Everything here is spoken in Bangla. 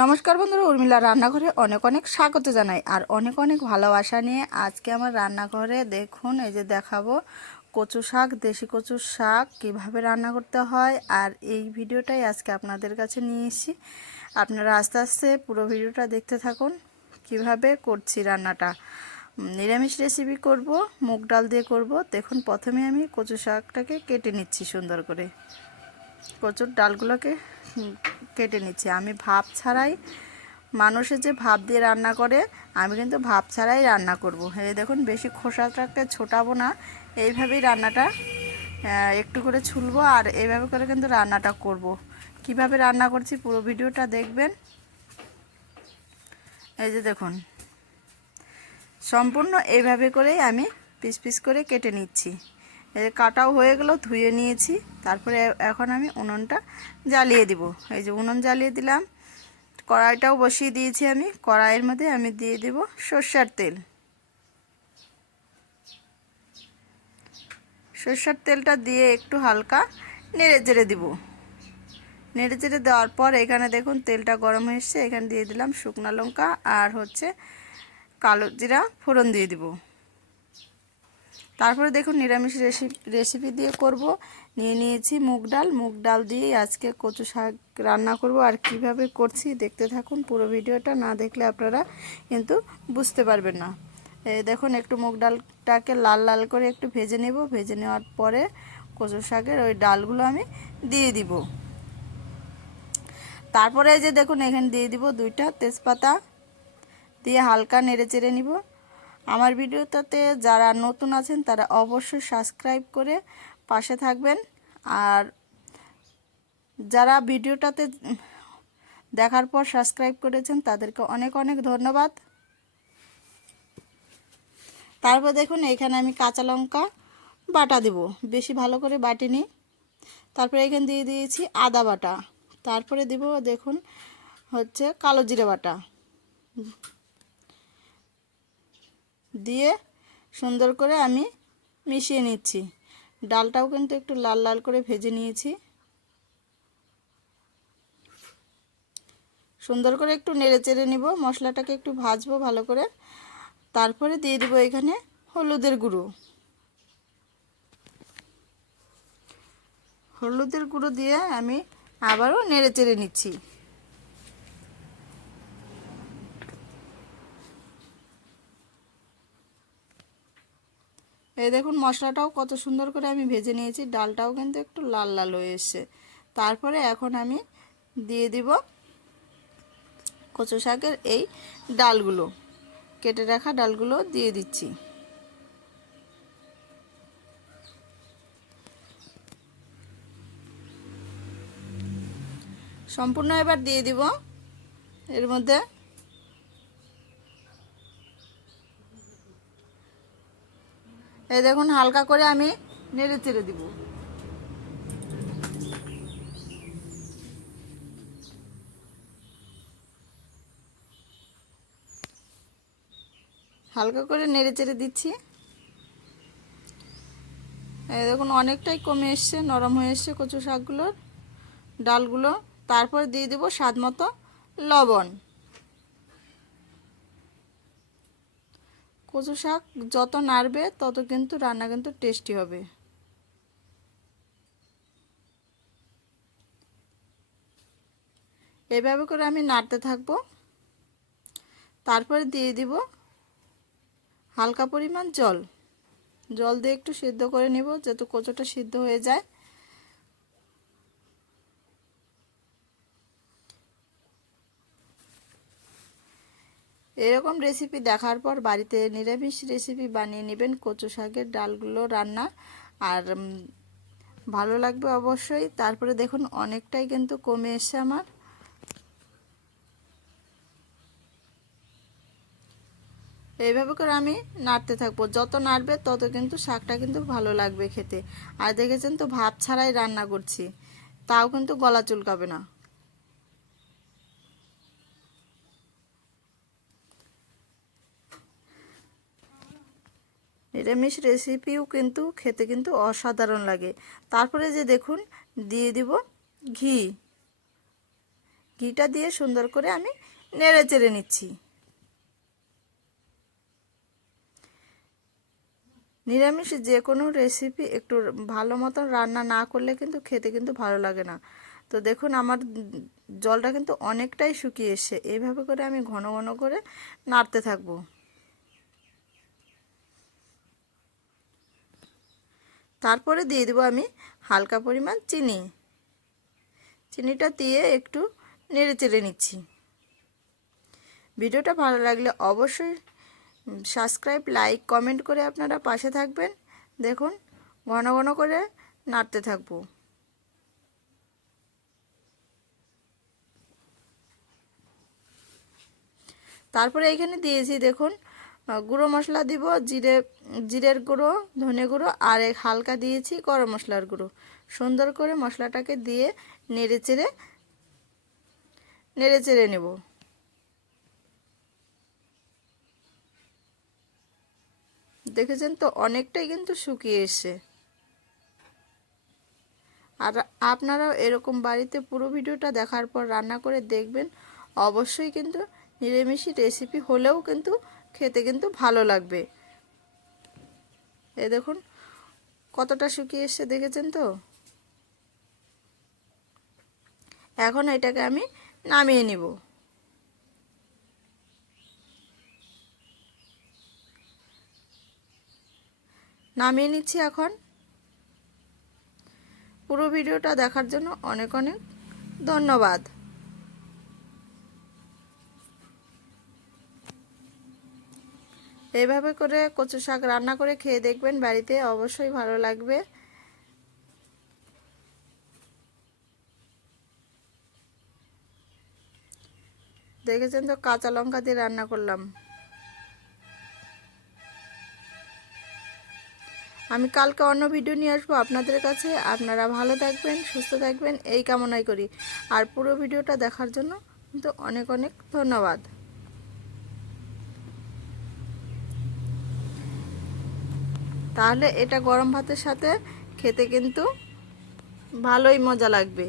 নমস্কার বন্ধুরা, উর্মিলা রান্নাঘরে অনেক অনেক স্বাগত জানাই আর অনেক অনেক ভালোবাসা নিয়ে আজকে আমার রান্নাঘরে দেখুন, এই যে দেখাবো কচু শাক, দেশি কচু শাক কীভাবে রান্না করতে হয় আর এই ভিডিওটাই আজকে আপনাদের কাছে নিয়ে এসেছি। আপনারা আস্তে আস্তে পুরো ভিডিওটা দেখতে থাকুন, কীভাবে করছি রান্নাটা। নিরামিষ রেসিপি করব, মুগ ডাল দিয়ে করব। দেখুন, প্রথমে আমি কচু শাকটাকে কেটে নিচ্ছি সুন্দর করে। কচুর ডালগুলোকে কেটে নিচ্ছি। আমি ভাব ছাড়াই মানুষের যে ভাব দিয়ে রান্না করে, আমি কিন্তু ভাব ছাড়াই রান্না করব। এই দেখুন, বেশি খোসাটাকে ছোটাবো না। এইভাবেই রান্নাটা একটু করে ছুলবো আর এইভাবে করে কিন্তু রান্নাটা করব। কীভাবে রান্না করছি পুরো ভিডিওটা দেখবেন। এই যে দেখুন, সম্পূর্ণ এইভাবে করেই আমি পিস পিস করে কেটে নিচ্ছি। এই কাটাও হয়ে গেল, ধুয়ে নিয়েছি। তারপরে এখন আমি উনুনটা জ্বালিয়ে দিব। এই যে উনুন জ্বালিয়ে দিলাম। কড়াইটাও বসিয়ে দিয়েছি আমি। কড়াইয়ের মধ্যে আমি দিয়ে দেব সর্ষার তেল। সর্ষার তেলটা দিয়ে একটু হালকা নেড়ে চেড়ে দিব। নেড়ে চেড়ে দেওয়ার পর এখানে দেখুন তেলটা গরম হয়ে এসছে। এখানে দিয়ে দিলাম শুকনো লঙ্কা আর হচ্ছে কালো জিরা ফোড়ন দিয়ে দিব। তারপরে দেখুন নিরামিষ রেসিপি রেসিপি দিয়ে করব। নিয়ে নিয়েছি মুগ ডাল। মুগ ডাল দিয়েই আজকে কচু শাক রান্না করব আর কীভাবে করছি দেখতে থাকুন পুরো ভিডিওটা। না দেখলে আপনারা কিন্তু বুঝতে পারবেন না। দেখুন একটু মুগ ডালটাকে লাল লাল করে একটু ভেজে নেব। ভেজে নেওয়ার পরে কচু শাকের ওই ডালগুলো আমি দিয়ে দিব। তারপরে যে দেখুন এখানে দিয়ে দিব দুইটা তেজপাতা। দিয়ে হালকা নেড়ে চেড়ে নিব। আমার ভিডিওটাতে যারা নতুন আছেন, তারা অবশ্যই সাবস্ক্রাইব করে পাশে থাকবেন। আর যারা ভিডিওটাতে দেখার পর সাবস্ক্রাইব করেছেন, তাদেরকে অনেক অনেক ধন্যবাদ। তারপর দেখুন, এখানে আমি কাঁচা লঙ্কা বাটা দেব। বেশি ভালো করে বাটিনি। তারপরে এখানে দিয়ে দিয়েছি আদা বাটা। তারপরে দিব, দেখুন, হচ্ছে কালো জিরে বাটা। দিয়ে সুন্দর করে আমি মিশিয়ে নিচ্ছি। ডালটাও কিন্তু একটু লাল লাল করে ভেজে নিয়েছি। সুন্দর করে একটু নেড়ে চেড়ে নিব, মশলাটাকে একটু ভাজবো ভালো করে। তারপরে দিয়ে দিব এখানে হলুদের গুঁড়ো। হলুদের গুঁড়ো দিয়ে আমি আবারও নেড়ে চেড়ে নিচ্ছি। এই দেখুন মশলাটাও কত সুন্দর করে আমি ভেজে নিয়েছি, ডালটাও কিন্তু একটু লাল লাল হয়ে এসছে। তারপরে এখন আমি দিয়ে দিব কচু শাকের এই ডালগুলো, কেটে রাখা ডালগুলো দিয়ে দিচ্ছি। সম্পূর্ণ এবার দিয়ে দিব, এর মধ্যে এই দেখুন, হালকা করে আমি নেড়ে চেড়ে দিব। হালকা করে নেড়ে চেড়ে দিচ্ছি। এই দেখুন, অনেকটাই কমে এসছে, নরম হয়ে এসছে কচু শাকগুলোর ডালগুলো। তারপর দিয়ে দেবো স্বাদ মতো লবণ। কচু শাক যত নাড়বে, তত কিন্তু রান্না কিন্তু টেস্টি হবে। এভাবে করে আমি নাড়তে থাকব। তারপরে দিয়ে দিব হালকা পরিমাণ জল। জল দিয়ে একটু সিদ্ধ করে নিব, যাতে কচুটা সিদ্ধ হয়ে যায়। এরকম রেসিপি দেখার পর বাড়িতে নিরামিষ রেসিপি বানিয়ে নেবেন কচু শাকের ডালগুলো রান্না। আর ভালো লাগবে অবশ্যই। তারপরে দেখুন, অনেকটাই কিন্তু কমে এসছে আমার। এইভাবে করে আমি নাড়তে থাকব। যত নাড়বে, তত কিন্তু শাকটা কিন্তু ভালো লাগবে খেতে। আর দেখেছেন তো, ভাত ছাড়াই রান্না করছি। তাও কিন্তু গলা চুলকাবে না। নিরামিষ রেসিপিও কিন্তু খেতে কিন্তু অসাধারণ লাগে। তারপরে যে দেখুন, দিয়ে দিব ঘি। ঘিটা দিয়ে সুন্দর করে আমি নেড়ে চেড়ে নিচ্ছি। নিরামিষ যে কোনো রেসিপি একটু ভালো মতন রান্না না করলে কিন্তু খেতে কিন্তু ভালো লাগে না। তো দেখুন, আমার জলটা কিন্তু অনেকটাই শুকিয়ে এসছে। এইভাবে করে আমি ঘন ঘন করে নাড়তে থাকব। তারপরে দিয়ে দেবো আমি হালকা পরিমাণ চিনি। চিনিটা দিয়ে একটু নেড়ে চেড়ে নিচ্ছি। ভিডিওটা ভালো লাগলে অবশ্যই সাবস্ক্রাইব, লাইক, কমেন্ট করে আপনারা পাশে থাকবেন। দেখুন, ঘন ঘন করে নাড়তে থাকব। তারপরে এখানে দিয়েছি, দেখুন গুঁড়ো মশলা দিব, জিরে, জিরের গুঁড়ো, ধনে গুঁড়ো, আর এক হালকা দিয়েছি গরম মশলার গুঁড়ো। সুন্দর করে মশলাটাকে দিয়ে নেড়ে চেড়ে নেড়ে চেড়ে নেব। দেখেছেন তো, অনেকটাই কিন্তু শুকিয়ে এসছে। আর আপনারাও এরকম বাড়িতে পুরো ভিডিওটা দেখার পর রান্না করে দেখবেন। অবশ্যই কিন্তু নিরামিষি রেসিপি হলেও কিন্তু খেতে কিন্তু ভালো লাগবে। এই দেখুন, কতটা শুকিয়ে এসছে, দেখেছেন তো? এখন এটাকে আমি নামিয়ে নিব। নামিয়ে নিচ্ছি এখন। পুরো ভিডিওটা দেখার জন্য অনেক অনেক ধন্যবাদ। এইভাবে করে কচু শাক রান্না করে খেয়ে দেখবেন বাড়িতে, অবশ্যই ভালো লাগবে। দেখেছেন তো, কাঁচা লঙ্কা দিয়ে রান্না করলাম। আমি কালকে অন্য ভিডিও নিয়ে আসব আপনাদের কাছে। আপনারা ভালো থাকবেন, সুস্থ থাকবেন, এই কামনাই করি। আর পুরো ভিডিওটা দেখার জন্য কিন্তু অনেক অনেক ধন্যবাদ। তাহলে এটা গরম ভাতের সাথে খেতে কিন্তু ভালোই মজা লাগবে।